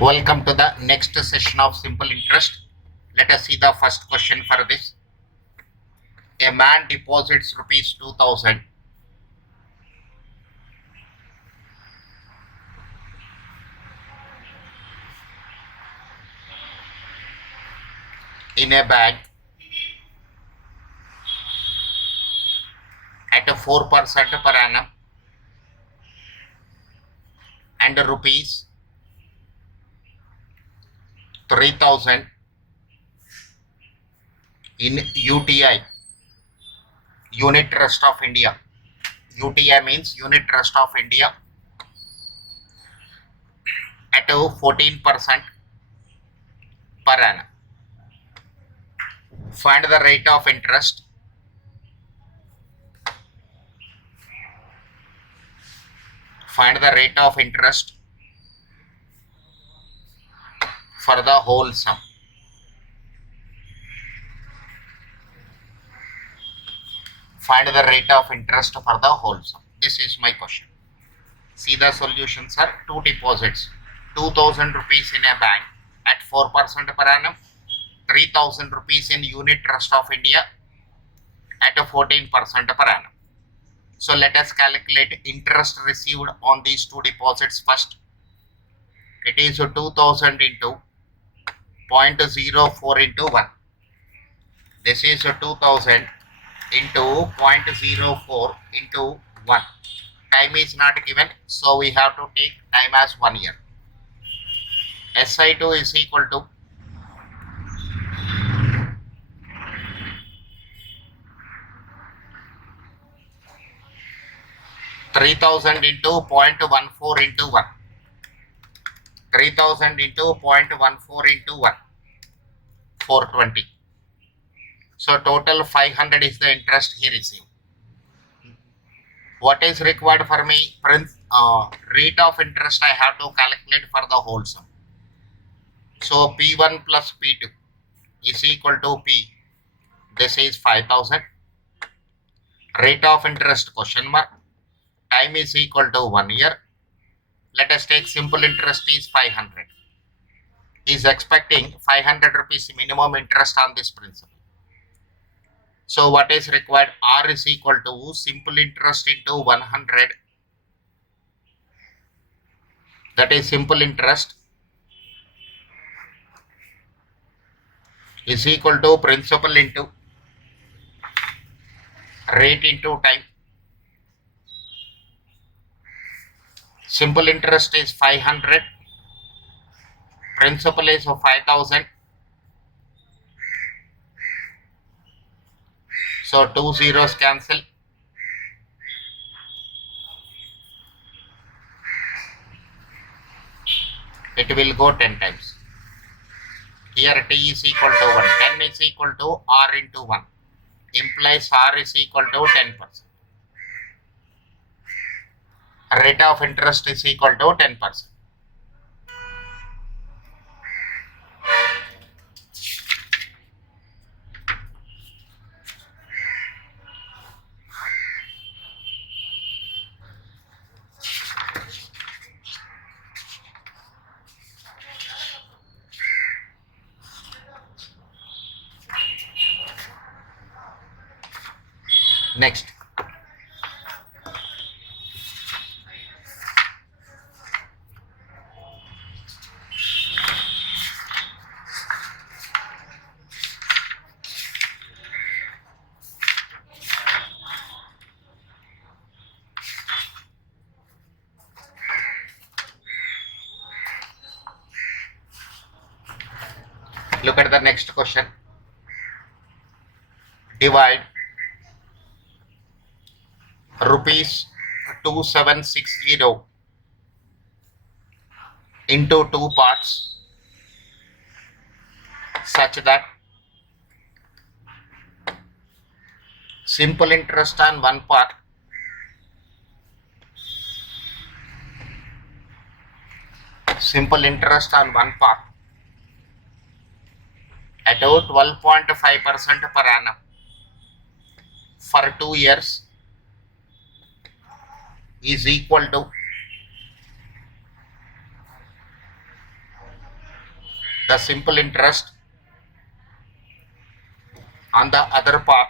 Welcome to the next session of simple interest. Let us see the first question for this. A man deposits rupees 2000 in a bank at a 4% per annum and rupees 3000 in UTI, Unit Trust of India. UTI means Unit Trust of India at a 14% per annum. Find the rate of interest. Find the rate of interest for the whole sum. Find the rate of interest for the whole sum. This is my question. See, the solutions are two deposits. 2000 rupees in a bank at 4% per annum, 3000 rupees in Unit Trust of India at a 14% per annum. So let us calculate interest received on these two deposits first. It is 2000 into 0.04 into 1. This is 2000 into 0.04 into 1. Time is not given, so we have to take time as 1 year. SI2 is equal to 3000 into 0.14 into 1. 3000 into 0.14 into 1. 420. So total 500 is the interest he received. What is required for me? Rate of interest I have to calculate for the whole sum. So P1 plus P2 is equal to P. This is 5000. Rate of interest question mark. Time is equal to 1 year. Let us take simple interest is 500. He is expecting 500 rupees minimum interest on this principal. So what is required? R is equal to simple interest into 100. That is simple interest is equal to principal into rate into time. Simple interest is 500. Principal is 5000. So 2 zeros cancel. It will go 10 times. Here T is equal to 1. 10 is equal to R into 1. Implies R is equal to 10%. Rate of interest is equal to 10%. Next. Look at the next question. Divide rupees 2760 into two parts such that simple interest on one part at 12.5% per annum for 2 years is equal to the simple interest on the other part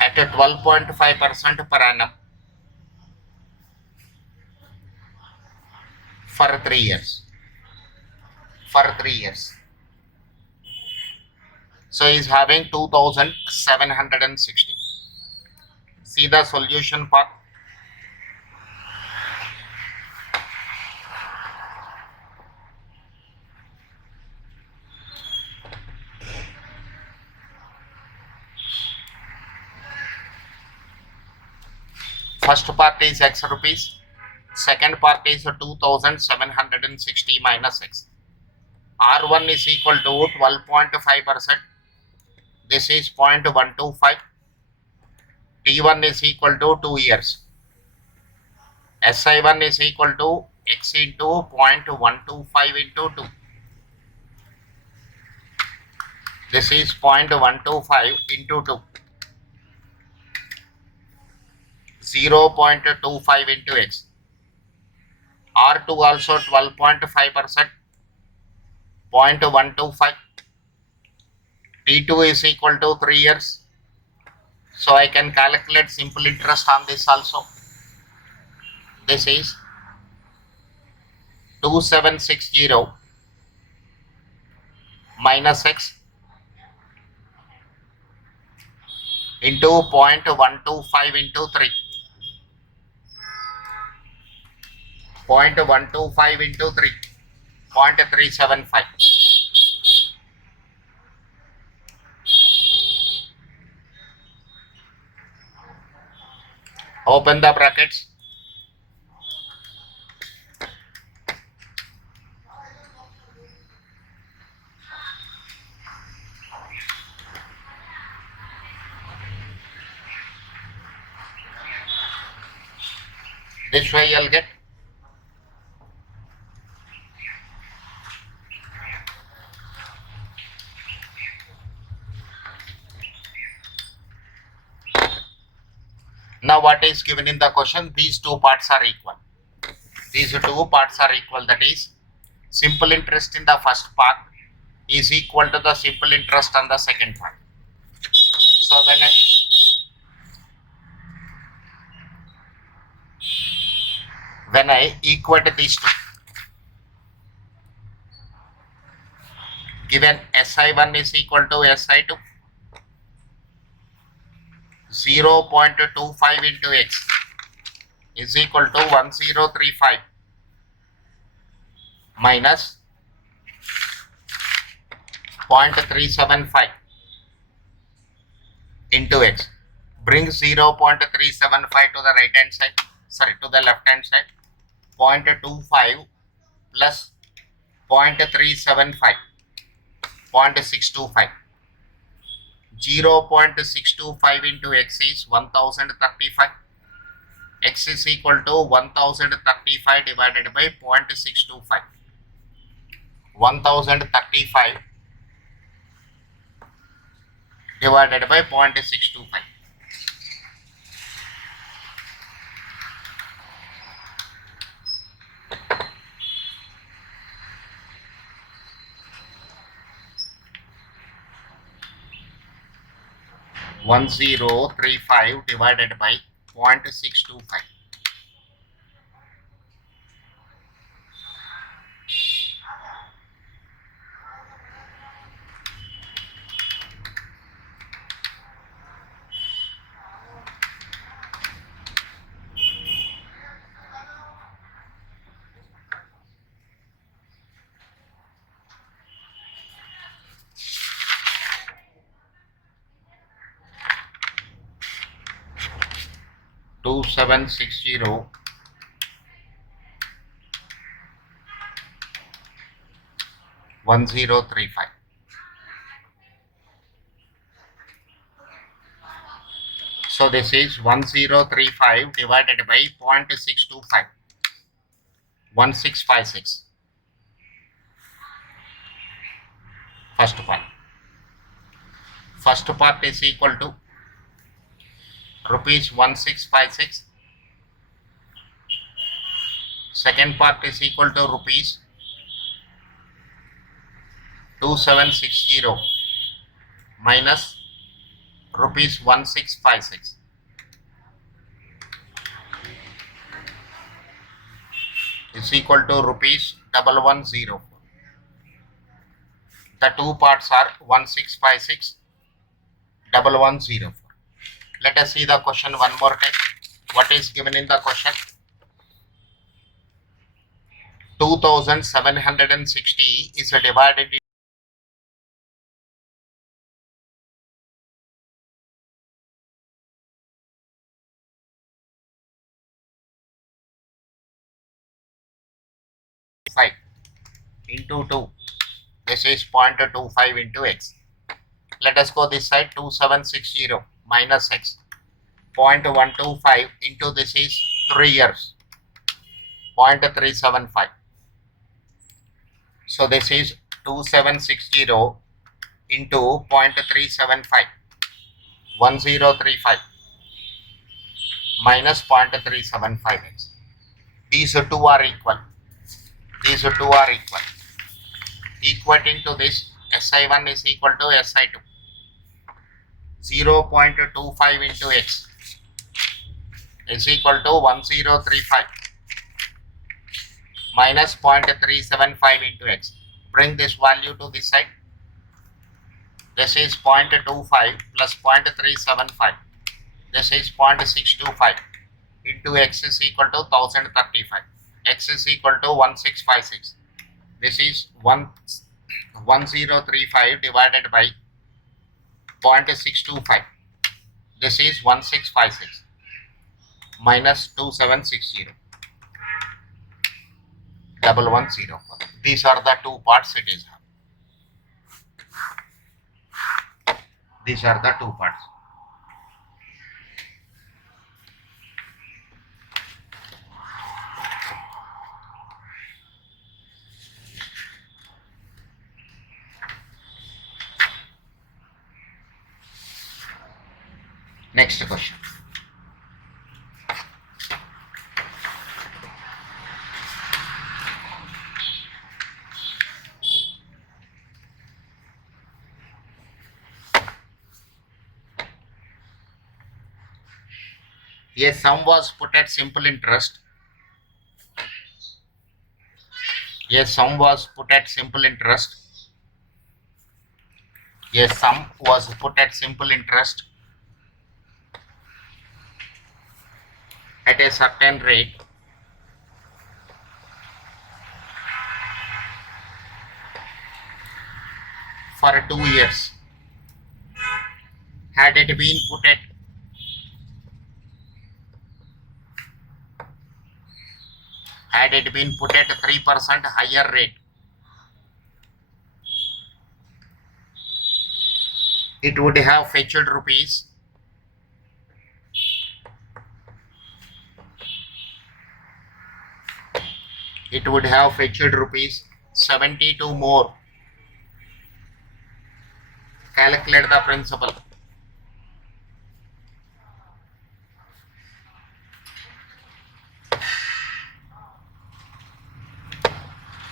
at a 12.5% per annum for 3 years. So he is having 2760. See the solution part. First part is x rupees. Second part is 2760 minus x. R1 is equal to 12.5%. This is 0.125. T1 is equal to 2 years. SI1 is equal to x into 0.125 into 2. This is 0.125 into 2. 0.25 into x. R2 also 12.5%. 0.125. T2 is equal to 3 years. So I can calculate simple interest on this also. This is 2760 minus x into 0.125 into 3. 0.125 into 3. 0.375. Open the brackets. This way you'll get now what is given in the question. These two parts are equal. That is, simple interest in the first part is equal to the simple interest on the second part. So when I equate these two, given SI1 is equal to SI2, 0.25 into x is equal to 1035 minus 0.375 into x. Bring 0.375 to the right hand side, to the left hand side. 0.25 plus 0.375, 0.625. 0.625 into x is 1035. X is equal to 1035 divided by 0.625. 1035 divided by 0.625. One 1035 divided by 0.625. Two 760 1035. So this is 1035 divided by 0.625. 1656. First part is equal to rupees 1656. Second part is equal to rupees 2760 minus rupees 1656 is equal to rupees 1104. The two parts are 1656, 1104. Let us see the question one more time. What is given in the question? 2760 is divided into 5 into 2. This is 0.25 into x. Let us go this side. 2760 minus x. 0.125 into this is 3 years. 0.375. So this is 2760 into 0.375. 1035 minus 0.375x. These two are equal. These two are equal. Equating to this, SI1 is equal to SI2. 0.25 into x is equal to 1035 minus 0.375 into x. Bring this value to this side. This is 0.25 plus 0.375. This is 0.625 into x is equal to 1035. X is equal to 1656. This is 1035 divided by 0.625. This is 1656 minus 2760. 1104. These are the two parts it is. These are the two parts. Next question. A sum was put at simple interest. A sum was put at simple interest. A sum was put at simple interest at a certain rate for 2 years. Had it been put at had it been put at 3% higher rate, it would have fetched rupees 72 more. Calculate the principal.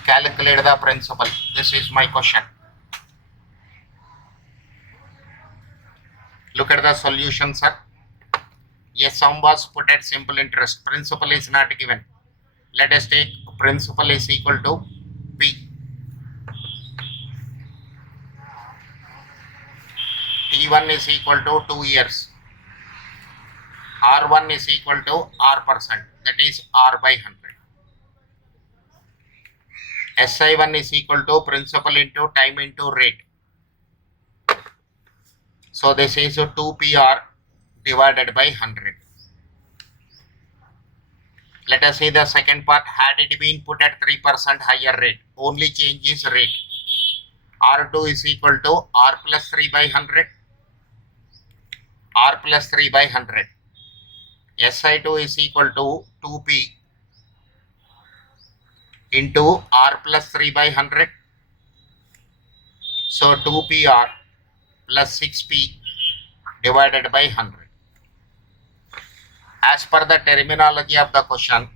Calculate the principal. This is my question. Look at the solution, sir. A sum was put at simple interest. Principal is not given. Let us take principal is equal to P. T1 is equal to 2 years. R1 is equal to R%. That is R by 100. SI1 is equal to principal into time into rate. So this is 2PR divided by 100. Let us see the second part. Had it been put at 3% higher rate, only change is rate. R2 is equal to R plus 3 by 100. R plus 3 by 100. SI2 is equal to 2P into R plus 3 by 100. So 2PR plus 6P divided by 100. As per the terminology of the question,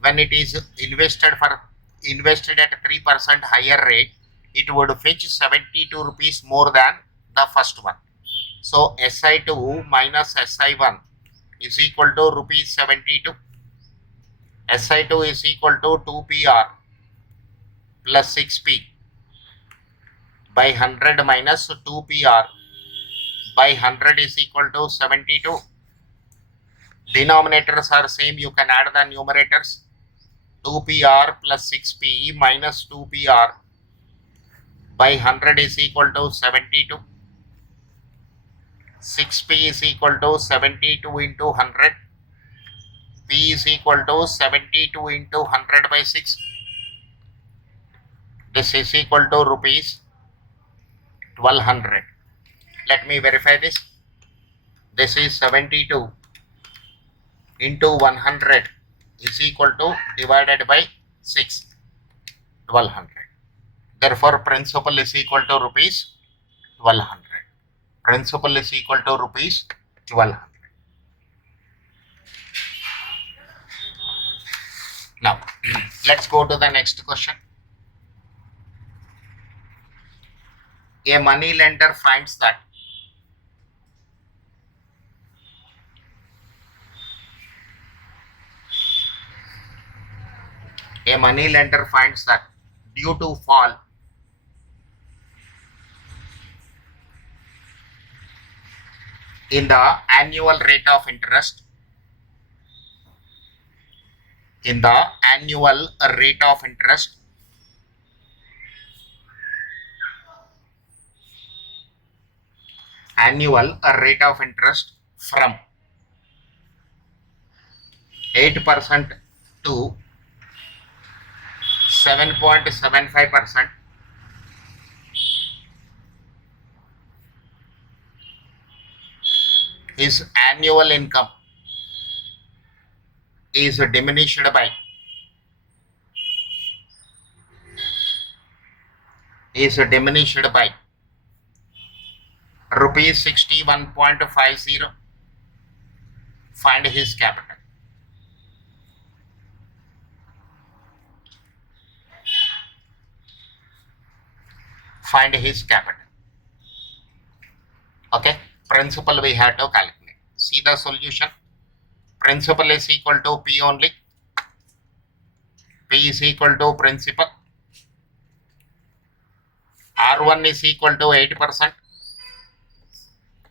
when it is invested at 3% higher rate, it would fetch 72 rupees more than the first one. So SI2 minus SI1 is equal to rupees 72. SI2 is equal to 2PR plus 6P by 100 minus 2PR by 100 is equal to 72. Denominators are same, you can add the numerators. 2PR plus 6P minus 2PR by 100 is equal to 72. 6P is equal to 72 into 100. P is equal to 72 into 100 by 6. This is equal to rupees 1200. Let me verify this. This is 72 into 100 is equal to divided by 6, 1200. Therefore, principal is equal to rupees 1200. Principal is equal to rupees 1200. Now, let's go to the next question. A money lender finds that due to fall in the annual rate of interest, from 8% to 7.75%, his annual income is diminished by rupees 61.50. Find his capital. Okay, principal we have to calculate. See the solution. Principal is equal to P only. P is equal to principal. R1 is equal to 8%.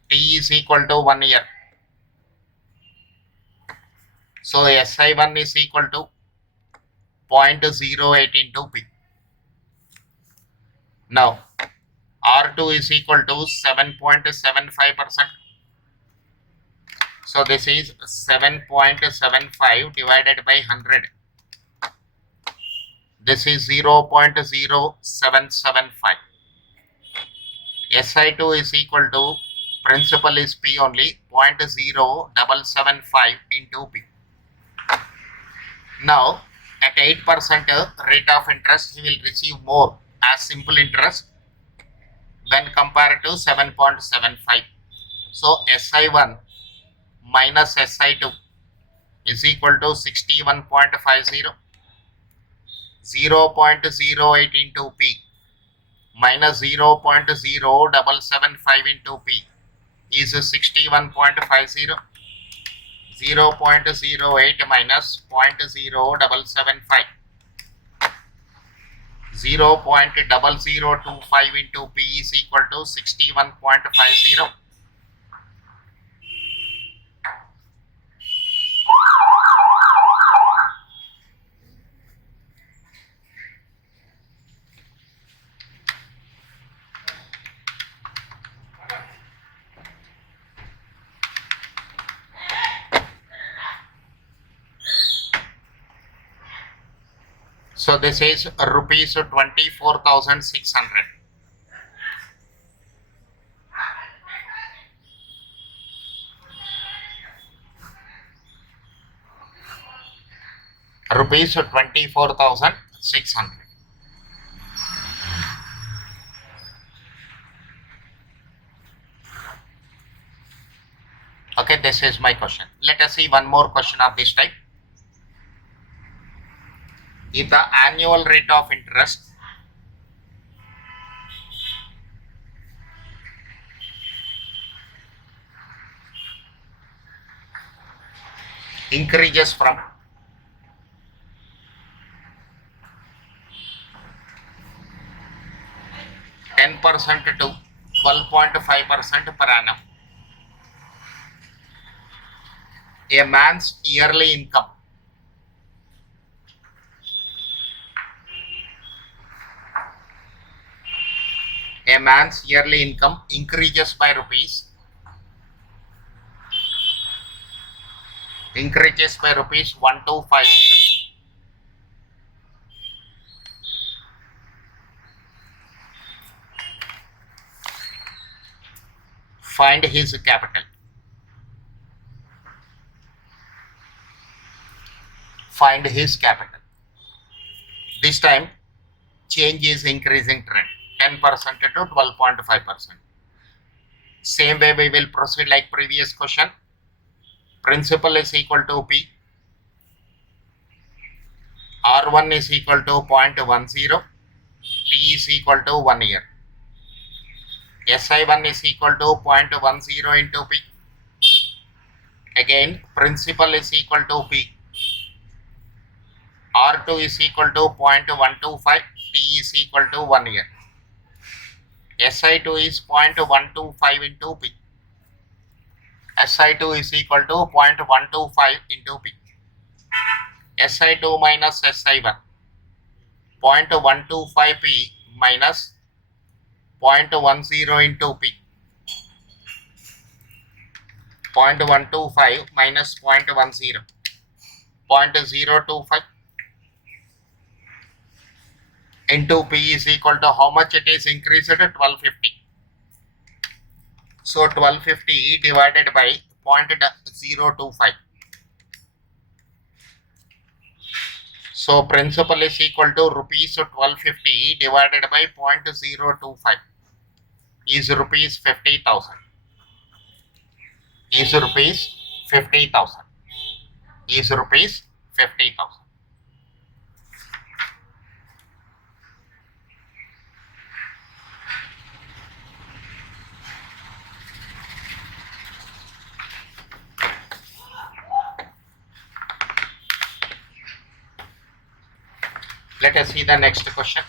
T is equal to 1 year. So SI1 is equal to 0.08 into P. Now R2 is equal to 7.75%. So this is 7.75 divided by 100. This is 0.0775. SI2 is equal to principal is P only, 0.0775 into P. Now at 8% rate of interest, he will receive more as simple interest when compared to 7.75. So SI1 minus SI2 is equal to 61.50. 0.08 into P minus 0.0775 into P is 61.50. 0.08 minus 0.0775. 0.0025 into P is equal to 61.50. So this is rupees 24,600. Rupees 24,600. Okay. Okay, this is my question. Let us see one more question of this type. If the annual rate of interest increases from 10% to 12.5% per annum, a man's yearly income increases by rupees 1250. Find his capital. Find his capital. This time change is increasing trend, 10% to 12.5%. Same way we will proceed like previous question. Principal is equal to P. R1 is equal to 0.10. T is equal to 1 year. SI1 is equal to 0.10 into P. Again, principal is equal to P. R2 is equal to 0.125. T is equal to 1 year. SI2 is 0.125 into P. SI2 is equal to 0.125 into P. SI2 minus SI1. 0.125 P minus 0.10 into P. 0.125 minus 0.10. 0.025 into P is equal to how much it is increased? 1250. So 1250 divided by 0.025. So principal is equal to rupees 1250 divided by 0.025 is rupees 50,000. Is rupees 50,000. Is rupees 50,000. Let us see the next question.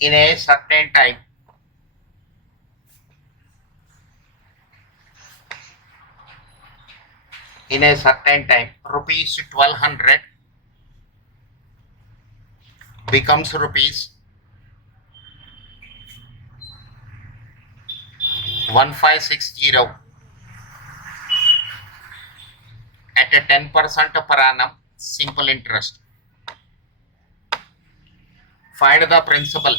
In a certain time, rupees 1200 becomes rupees 1560 at a 10% per annum simple interest. Find the principal.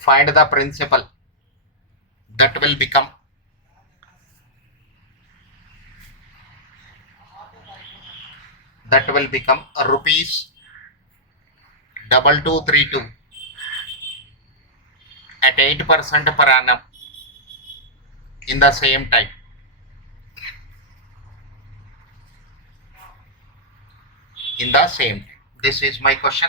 Find the principal that will become rupees 2232 at 8% per annum in the same time. This is my question.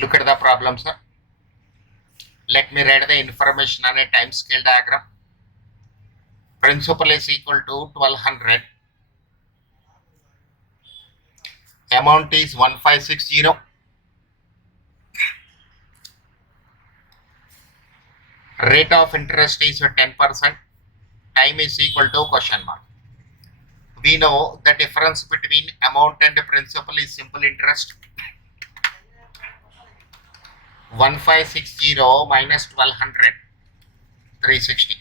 Look at the problem, sir. Let me write the information on a time scale diagram. Principal is equal to 1200. Amount is 1560. Rate of interest is 10%. Time is equal to question mark. We know the difference between amount and principal is simple interest. 1560 minus 1200, 360.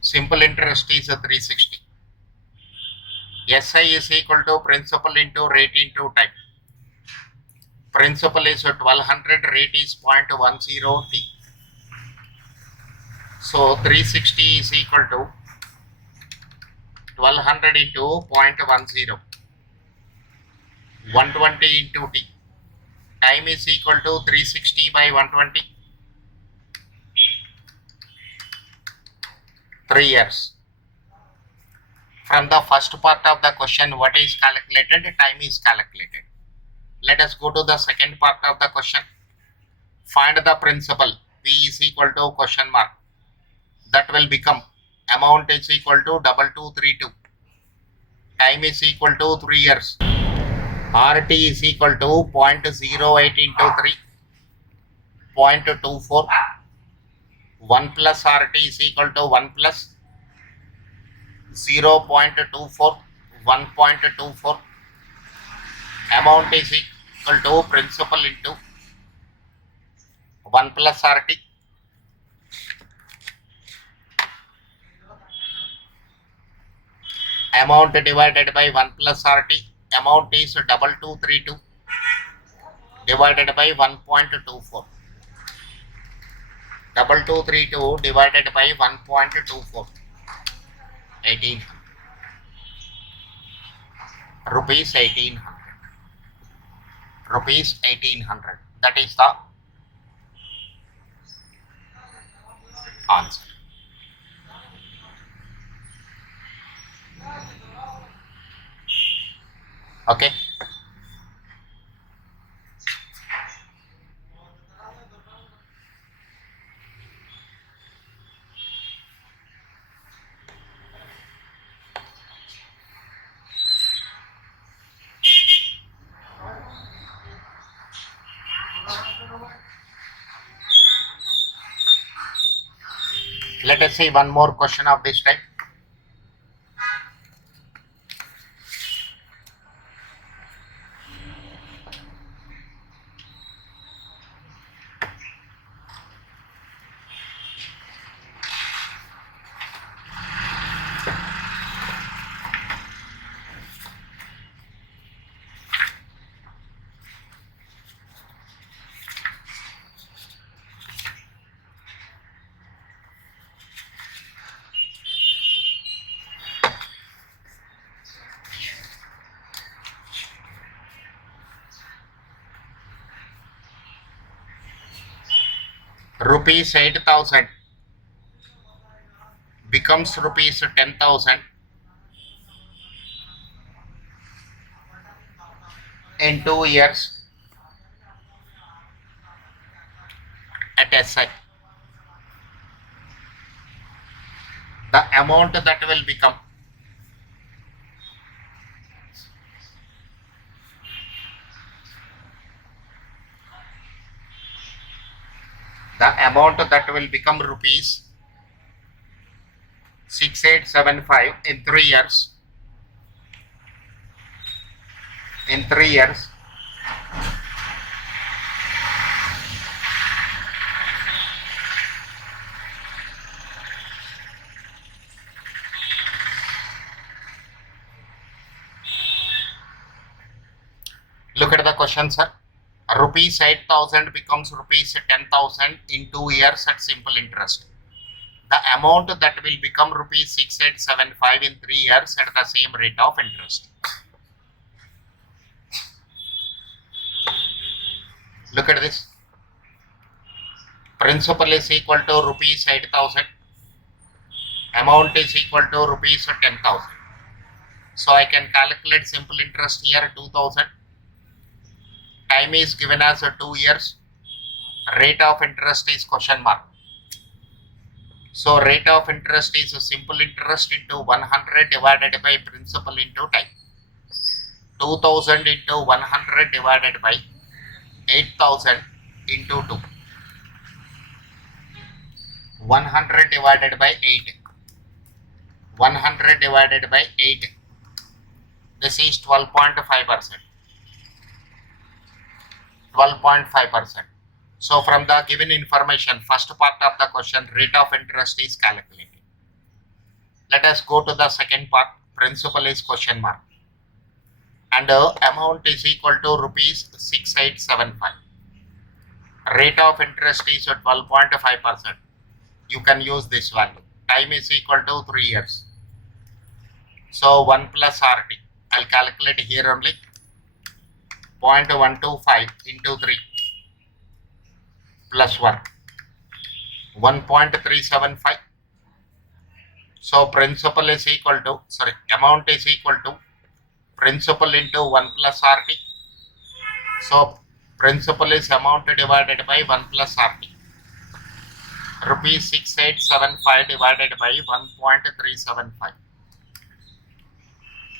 Simple interest is 360. SI is equal to principal into rate into time. Principal is 1200, rate is 0.10 T. So 360 is equal to 1200 into 0.10, 120 into T. Time is equal to 360 by 120, 3 years. From the first part of the question, what is calculated? Time is calculated. Let us go to the second part of the question. Find the principal. P is equal to question mark. That will become amount is equal to 2232. Time is equal to 3 years. RT is equal to 0.08 into 3, 0.24. 1 plus RT is equal to 1 plus 0.24, 1.24. Amount is equal to principal into 1 plus RT. Amount divided by 1 plus RT. Amount is 2232 divided by 1.24. 2232 divided by 1.24. 1800. Rupees 1800. Rupees 1800. That is the answer. Okay. Let us see one more question of this type. Rupees 8,000 becomes rupees 10,000 in 2 years at SI. The amount that will become rupees 6875 in 3 years. In 3 years, look at the question, sir. Rupees 8,000 becomes rupees 10,000 in 2 years at simple interest. The amount that will become rupees 6875 in 3 years at the same rate of interest. Look at this. Principal is equal to rupees 8,000. Amount is equal to rupees 10,000. So I can calculate simple interest here 2,000. Time is given as 2 years. Rate of interest is question mark. So rate of interest is a simple interest into 100 divided by principal into time. 2,000 into 100 divided by 8,000 into 2. 100 divided by 8. 100 divided by 8. This is 12.5%. 12.5%. So from the given information, first part of the question, rate of interest is calculated. Let us go to the second part. Principal is question mark. And amount is equal to rupees 6875. Rate of interest is 12.5%. You can use this value. Time is equal to 3 years. So 1 plus RT. I'll calculate here only. 0.125 into 3 plus 1. 1.375. So principal is equal to, amount is equal to principal into 1 plus RT. So principal is amount divided by 1 plus RT. Rupees 6875 divided by 1.375.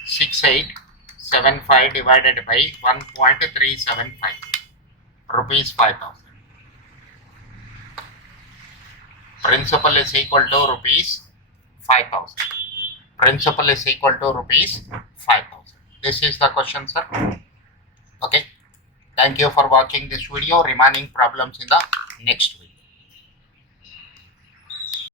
6875 divided by 1.375. Rupees 5000. Principal is equal to rupees 5000. Principal is equal to rupees 5000. This is the question, sir. Okay. Thank you for watching this video. Remaining problems in the next video.